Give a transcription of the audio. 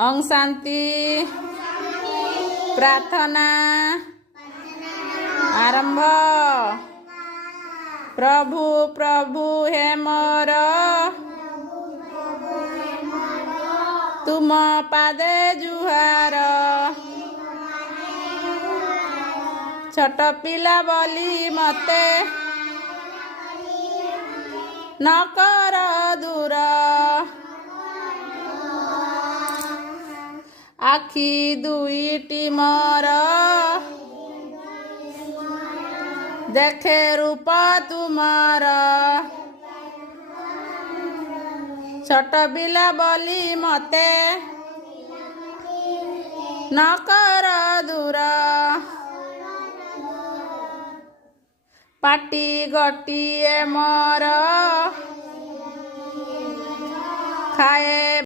ओम शांति प्रार्थना आरंभ। प्रभु प्रभु हे मोर तुम पादे जुहार छोट पिला बोली मते न कर दूर आखि दुईटी मोर देखे रूप तुमार छोट पिला बोली मते न कर दूर पाटी गोटिए मोर खाए